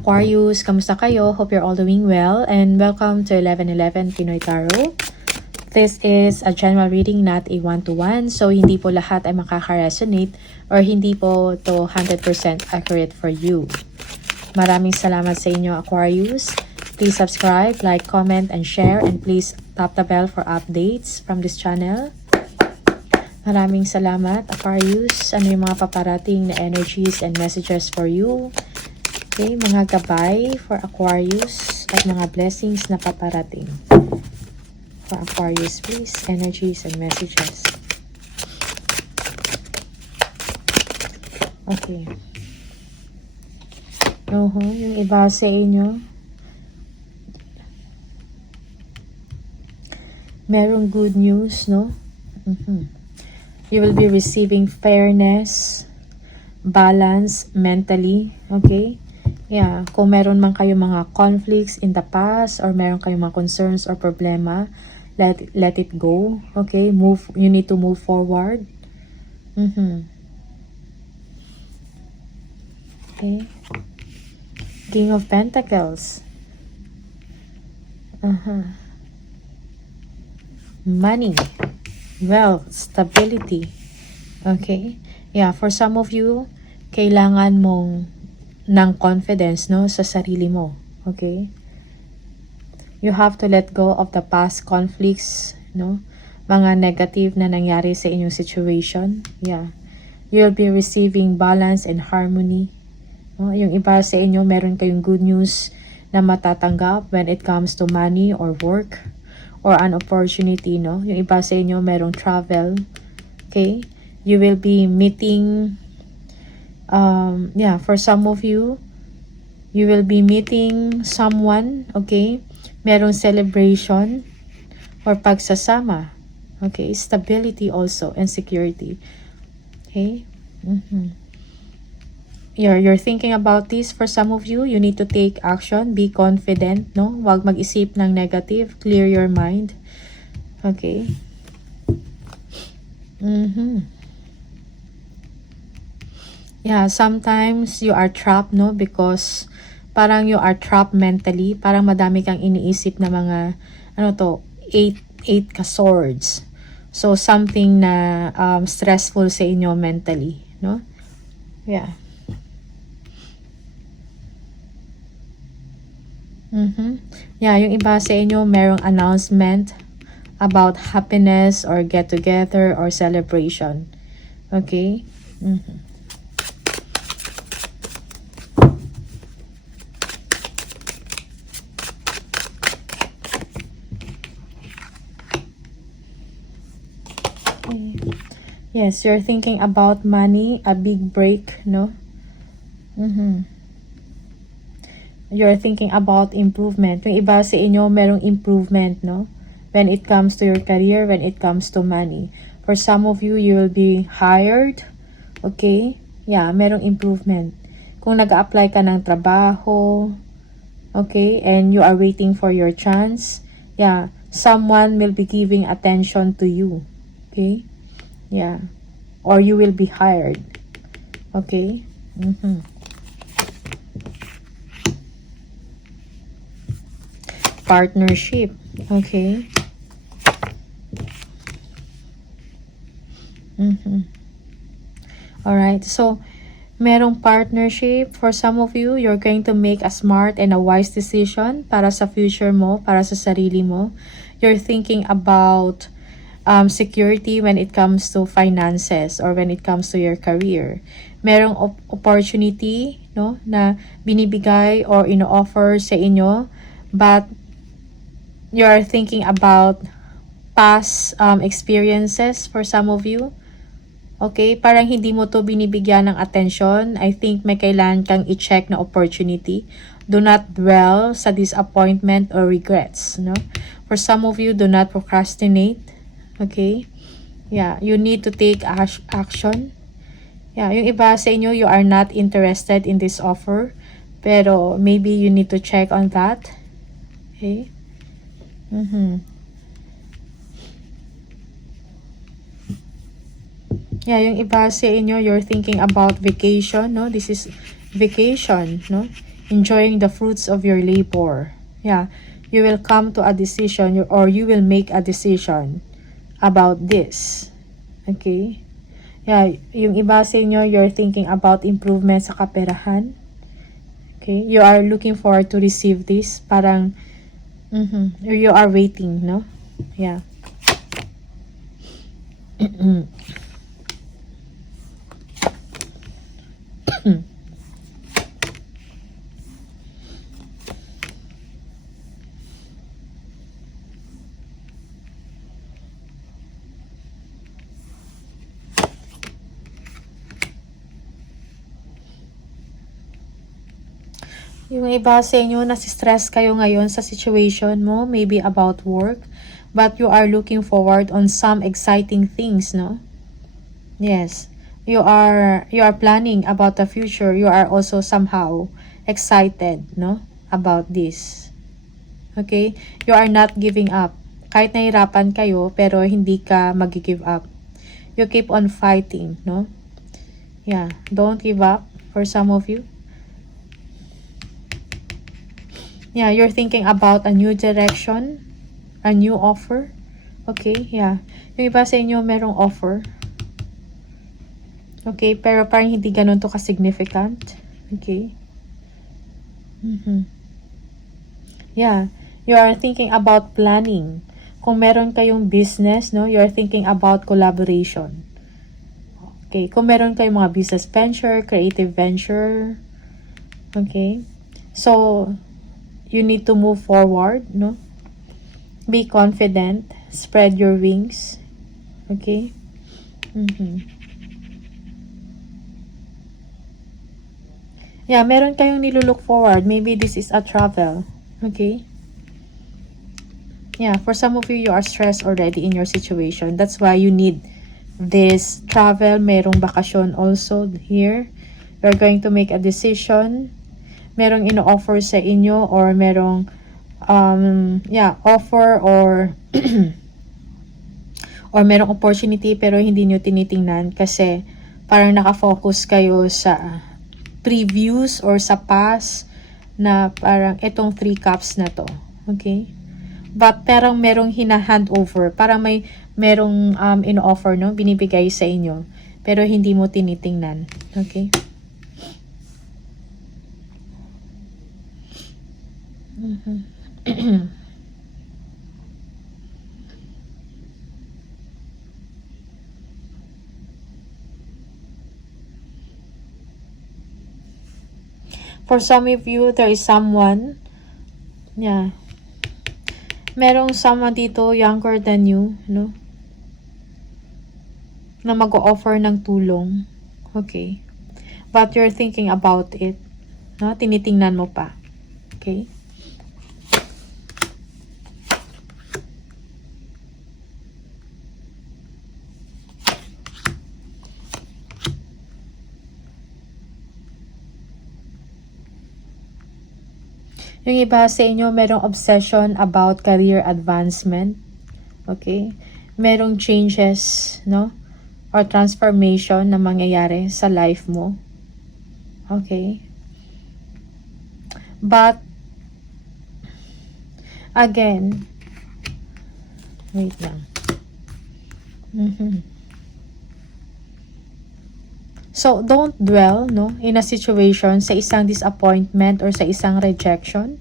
Aquarius, kamusta kayo? Hope you're all doing well and welcome to 1111 Pinoy Tarot. This is a general reading, not a one-to-one. So, hindi po lahat ay makaka-resonate or hindi po to 100% accurate for you. Maraming salamat sa inyo, Aquarius. Please subscribe, like, comment, and share. And please tap the bell for updates from this channel. Maraming salamat, Aquarius. Ano yung mga paparating na energies and messages for you? Okay, mga gabay for Aquarius at mga blessings na paparating for Aquarius, please. Energies and messages. Okay. Yung iba sa inyo, merong good news, no? You will be receiving fairness, balance mentally, okay? Yeah, kung meron man kayo mga conflicts in the past or meron kayong mga concerns or problema, let it go, okay? You need to move forward. Okay. King of Pentacles. Money, wealth, stability. Okay? Yeah, for some of you, kailangan mong ng confidence, no, sa sarili mo. Okay? You have to let go of the past conflicts, no? Mga negative na nangyari sa inyong situation. Yeah. You'll be receiving balance and harmony. No? Yung iba sa inyo, meron kayong good news na matatanggap when it comes to money or work or an opportunity, no? Yung iba sa inyo, merong travel. Okay? You will be meeting for some of you, you will be meeting someone, okay? Merong celebration or pagsasama. Okay? Stability also and security. Okay? You're thinking about this. For some of you, you need to take action. Be confident, no? Huwag mag-isip ng negative. Clear your mind. Okay? Yeah, sometimes you are trapped, no? Because parang you are trapped mentally. Parang madami kang iniisip na mga, eight ka swords. So, something na stressful sa inyo mentally, no? Yeah. Yeah, yung iba sa inyo, merong announcement about happiness or get-together or celebration. Okay? Yes, you're thinking about money, a big break, no? You're thinking about improvement. Yung iba sa inyo, merong improvement, no? When it comes to your career, when it comes to money. For some of you, you will be hired. Okay? Yeah, merong improvement. Kung nag-a-apply ka ng trabaho, okay, and you are waiting for your chance, yeah, someone will be giving attention to you. Okay? Yeah. Or you will be hired. Okay? Partnership. Okay? Alright. So, merong partnership. For some of you, you're going to make a smart and a wise decision para sa future mo, para sa sarili mo. You're thinking about security when it comes to finances or when it comes to your career. Merong opportunity, no, na binibigay or ino-offer sa inyo, but you are thinking about past experiences for some of you. Okay, parang hindi mo to binibigyan ng attention. I think may kailangan kang i-check na opportunity. Do not dwell sa disappointment or regrets, no? For some of you, do not procrastinate. Okay? Yeah, you need to take action. Yeah, yung iba sa inyo, you are not interested in this offer. Pero maybe you need to check on that. Okay? Yeah, yung iba sa inyo, you're thinking about vacation, no? This is vacation, no? enjoying the fruits of your labor. Yeah, you will come to a decision or you will make a decision about this. Okay? Yeah, yung iba sa inyo, you're thinking about improvement sa kaperahan. Okay? You are looking forward to receive this. Parang, you are waiting, no? Yeah. Yung iba sa inyo, nasi-stress kayo ngayon sa situation mo, maybe about work, but you are looking forward on some exciting things, no? Yes. You are planning about the future. You are also somehow excited, no? About this. Okay? You are not giving up. Kahit nahirapan kayo, pero hindi ka mag-give up. You keep on fighting, no? Yeah. Don't give up for some of you. Yeah, you're thinking about a new direction, a new offer. Okay, yeah. Yung iba sa inyo merong offer. Okay, pero parang hindi ganun to ka-significant. Okay. Yeah, you are thinking about planning. Kung meron kayong business, no, you are thinking about collaboration. Okay, kung meron kayong mga business venture, creative venture. Okay. So, you need to move forward, no? Be confident. Spread your wings. Okay? Yeah, meron kayong nilulook forward. Maybe this is a travel. Okay? Yeah, for some of you, you are stressed already in your situation. That's why you need this travel. Merong bakasyon also here. You're going to make a decision. Merong ino-offer sa inyo or merong offer or or merong opportunity pero hindi nyo tinitingnan kasi parang nakafocus kayo sa previous or sa past na parang itong 3 cups na to. Okay? But parang merong hina-hand over. Parang merong ino-offer, no? Binibigay sa inyo. Pero hindi mo tinitingnan. Okay? For some of you, there is someone, yeah, merong someone dito younger than you, no? Na mag-o-offer ng tulong. Okay? But you're thinking about it. No? Tinitingnan mo pa. Okay? Yung iba sa inyo, merong obsession about career advancement. Okay? Merong changes, no? Or transformation na mangyayari sa life mo. Okay? But, again, wait lang. So, don't dwell, no, in a situation sa isang disappointment or sa isang rejection.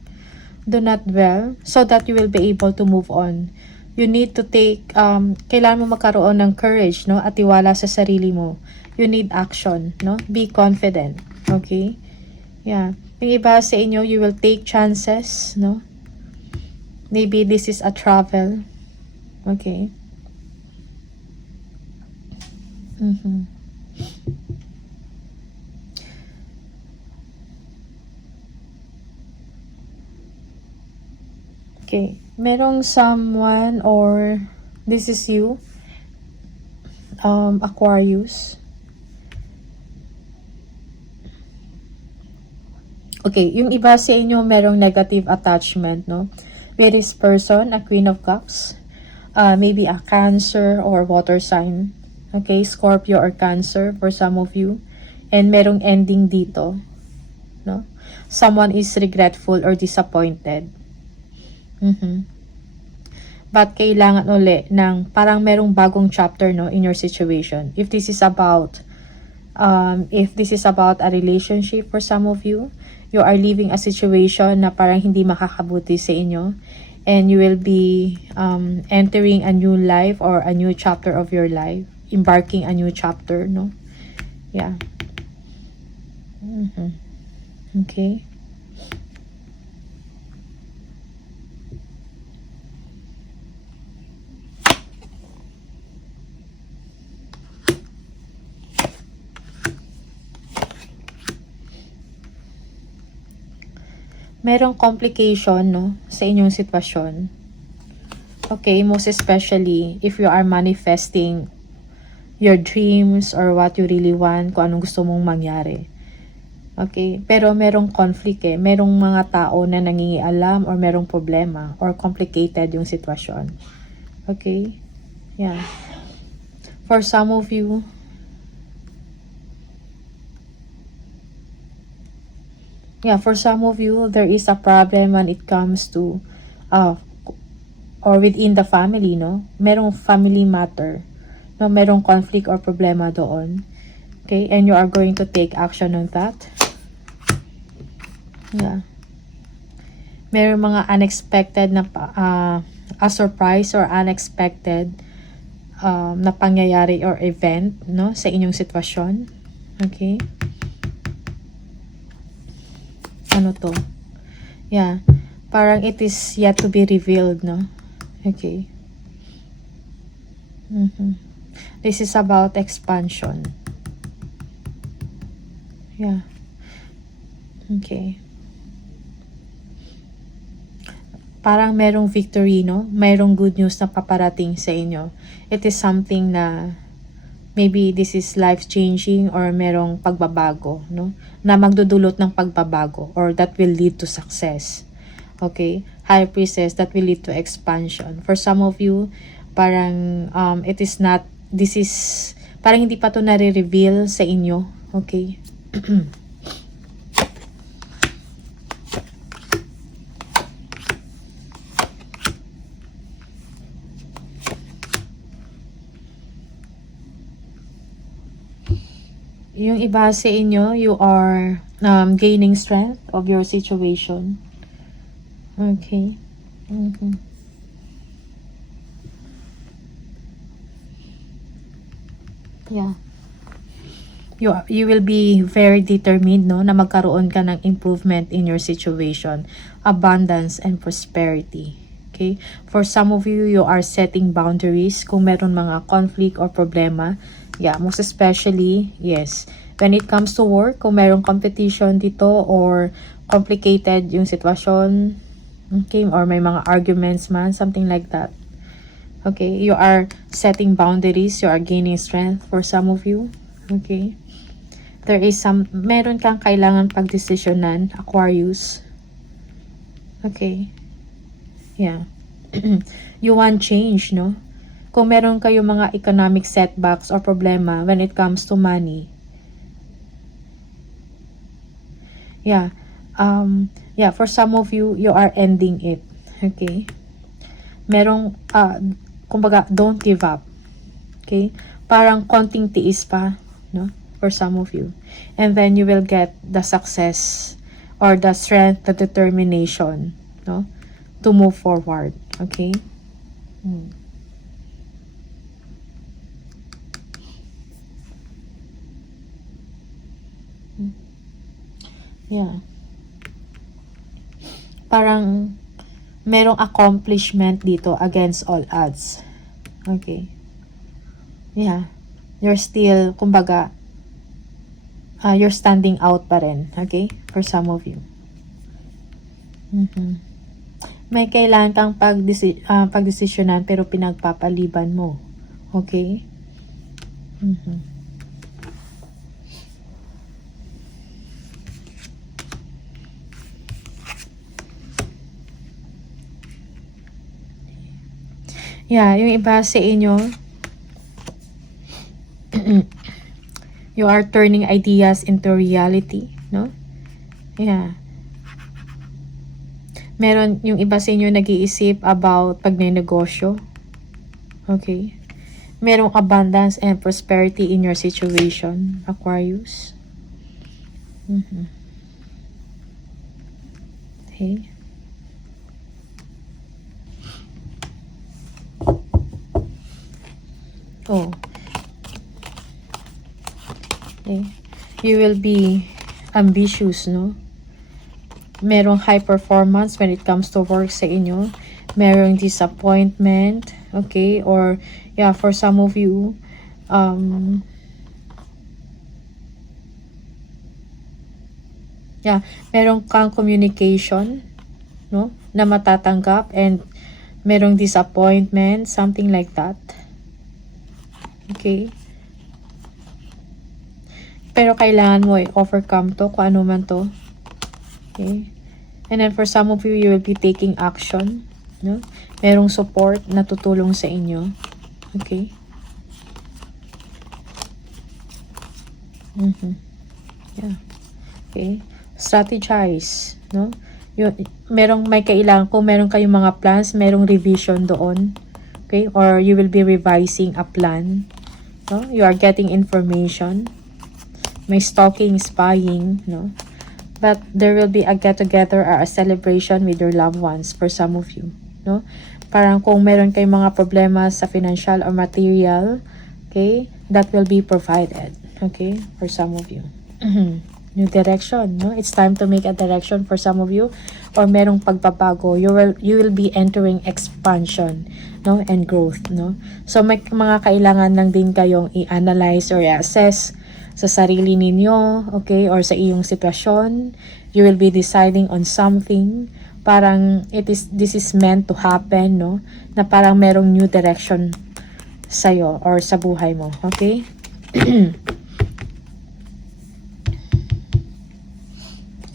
Do not dwell so that you will be able to move on. You need to take, kailangan mo magkaroon ng courage, no, at tiwala sa sarili mo. You need action, no? Be confident, okay? Yeah. Yung iba sa inyo, you will take chances, no? Maybe this is a travel. Okay? Okay. Merong someone or this is you, Aquarius. Okay, yung iba sa inyo merong negative attachment, no? With this person, a Queen of Cups, maybe a Cancer or water sign. Okay, Scorpio or Cancer for some of you. And merong ending dito, no? someone is regretful or disappointed. But kailangan uli ng parang merong bagong chapter, no, in your situation. If this is about a relationship for some of you, you are leaving a situation na parang hindi makakabuti sa inyo, and you will be entering a new life or a new chapter of your life, embarking a new chapter, no? Yeah. Okay. Merong complication, no, sa inyong sitwasyon. Okay, most especially if you are manifesting your dreams or what you really want, kung anong gusto mong mangyari. Okay, pero merong conflict merong mga tao na nangingialam or merong problema or complicated yung sitwasyon. Okay, yeah. For some of you, there is a problem when it comes to or within the family, no? Merong family matter, no? Merong conflict or problema doon. Okay, and you are going to take action on that. Yeah. Merong mga unexpected na a surprise or unexpected na pangyayari or event, no, sa inyong sitwasyon. Okay. Ano to? Yeah. Parang it is yet to be revealed, no? Okay. This is about expansion. Yeah. Okay. Parang merong victory, no? Merong good news na paparating sa inyo. It is something na maybe this is life-changing or merong pagbabago, no? Na magdudulot ng pagbabago or that will lead to success. Okay? High Priestess, that will lead to expansion. For some of you, parang it is not, this is, parang hindi pa to nare-reveal sa inyo. Okay? Yung iba sa inyo, you are gaining strength of your situation. Okay. Yeah. You will be very determined, no, na magkaroon ka ng improvement in your situation, abundance and prosperity. Okay? For some of you, you are setting boundaries kung meron mga conflict or problema. Yeah, most especially, yes. When it comes to work, kung merong competition dito or complicated yung sitwasyon, okay, or may mga arguments man, something like that. Okay, you are setting boundaries, you are gaining strength for some of you. Okay. There is meron kang kailangan pagdesisyonan, Aquarius. Okay. Yeah. You want change, no? Kung meron kayo mga economic setbacks or problema when it comes to money. Yeah. Yeah, for some of you, you are ending it. Okay? Merong, kumbaga, don't give up. Okay? Parang konting tiis pa, no? For some of you. And then you will get the success or the strength, the determination, no? To move forward. Okay? Yeah. Parang merong accomplishment dito against all odds. Okay. Yeah. You're still, kumbaga, you're standing out pa rin. Okay? For some of you. May kailangan kang pagdesisyonan pero pinagpapaliban mo. Okay? Yeah, yung iba sa inyo, you are turning ideas into reality, no? Yeah. Meron yung iba sa inyo nag-iisip about pagnenegosyo. Okay. Merong abundance and prosperity in your situation, Aquarius. Okay. Oh. Okay. You will be ambitious, no? Merong high performance when it comes to work sa inyo. Merong disappointment, okay? Or, yeah, for some of you, yeah, merong kang communication, no? Na matatanggap and merong disappointment, something like that. Okay? Pero kailangan mo i-overcome to, kung ano man to. Okay? And then for some of you, you will be taking action. No? Merong support na tutulong sa inyo. Okay? Yeah. Okay? Strategize. No? Merong may kailangan, kung meron kayong mga plans, merong revision doon. Okay? Or you will be revising a plan. No? You are getting information. May stalking, spying, no? But there will be a get-together or a celebration with your loved ones for some of you, no? Parang kung meron kayong mga problema sa financial or material, okay, that will be provided, okay, for some of you. New direction, no? It's time to make a direction for some of you, or merong pagbabago. You will be entering expansion, no, and growth, no? So may mga kailangan lang din kayong i-analyze or i-assess sa sarili ninyo, okay, or sa iyong sitwasyon. You will be deciding on something, parang this is meant to happen, no, na parang merong new direction sa'yo or sa buhay mo, okay?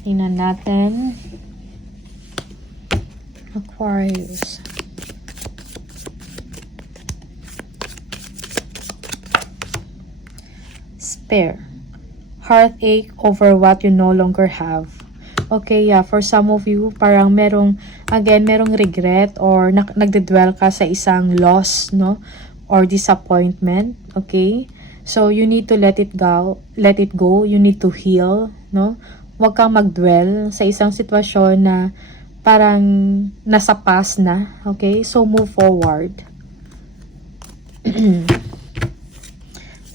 Tingnan natin, Aquarius. Spare. Heartache over what you no longer have. Okay, yeah, for some of you, parang merong regret or nagdedwell ka sa isang loss, no? Or disappointment, okay? So, you need to let it go. You need to heal, no? Huwag kang magdwell sa isang sitwasyon na parang nasa past na, okay? So, move forward.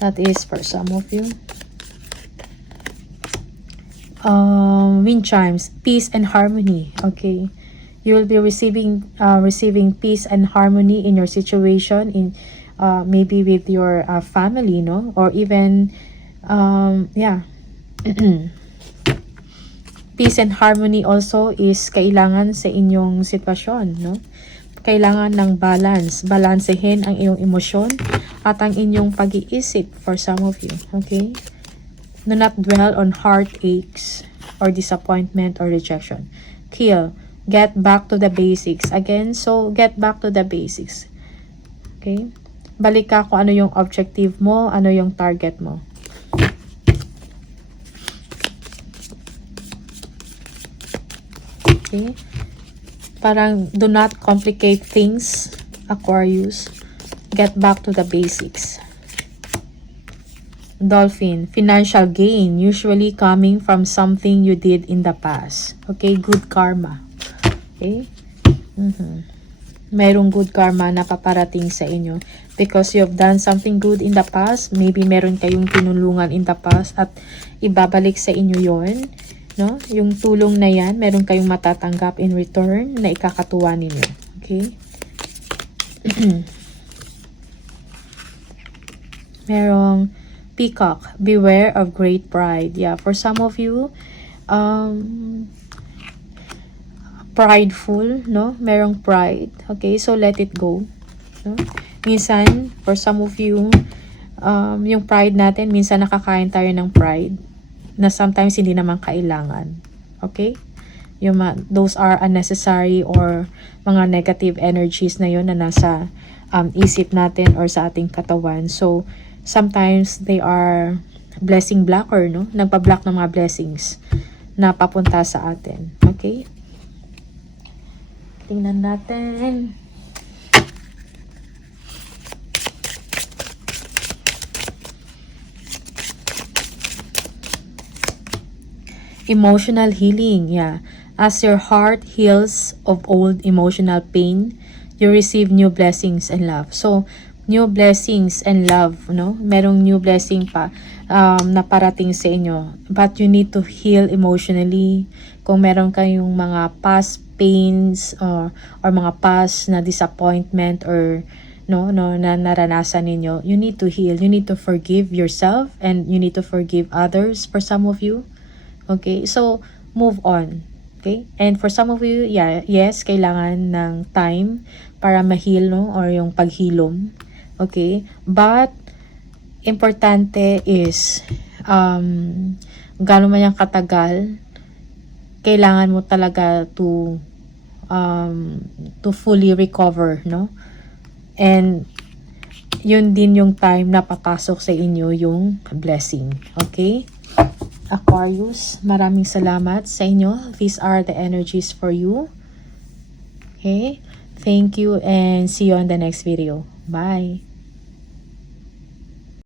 That is for some of you. Wind chimes, peace and harmony. Okay, you will be receiving peace and harmony in your situation, in maybe with your family, no, or even yeah. Peace and harmony also is kailangan sa inyong sitwasyon, no? Kailangan ng balance. Balansehin ang iyong emosyon at ang inyong pag-iisip for some of you. Okay? Do not dwell on heartaches or disappointment or rejection. Kill. Get back to the basics. Again, so get back to the basics. Okay? Balik ka kung ano yung objective mo, ano yung target mo. Okay? Parang do not complicate things, Aquarius. Get back to the basics. Dolphin, financial gain usually coming from something you did in the past. Okay, good karma. Okay? Merong good karma na paparating sa inyo because you've done something good in the past. Maybe meron kayong tinulungan in the past at ibabalik sa inyo yon, no? Yung tulong na yan, meron kayong matatanggap in return na ikakatuwa ninyo. Okay? Merong peacock, beware of great pride. Yeah, for some of you, prideful, no? Merong pride. Okay, so let it go. No? Minsan, for some of you, yung pride natin, minsan nakakain tayo ng pride na sometimes hindi naman kailangan. Okay? Those are unnecessary or mga negative energies na yun na nasa isip natin or sa ating katawan. So, sometimes they are blessing blocker, no? Nagpa-block ng mga blessings na papunta sa atin. Okay? Tingnan natin. Emotional healing, yeah. As your heart heals of old emotional pain, you receive new blessings and love. So, new blessings and love, no? Merong new blessing pa na parating sa inyo. But you need to heal emotionally. Kung meron kayong mga past pains or mga past na disappointment or na naranasan ninyo, you need to heal. You need to forgive yourself and you need to forgive others for some of you. Okay? So, move on. Okay? And for some of you, yeah, yes, kailangan ng time para ma-heal, no? Or yung paghilom. Okay? But, importante is, gano'n man yung katagal, kailangan mo talaga to fully recover, no? And, yun din yung time na papasok sa inyo yung blessing. Okay? Aquarius, maraming salamat sa inyo. These are the energies for you. Okay? Thank you and see you on the next video. Bye!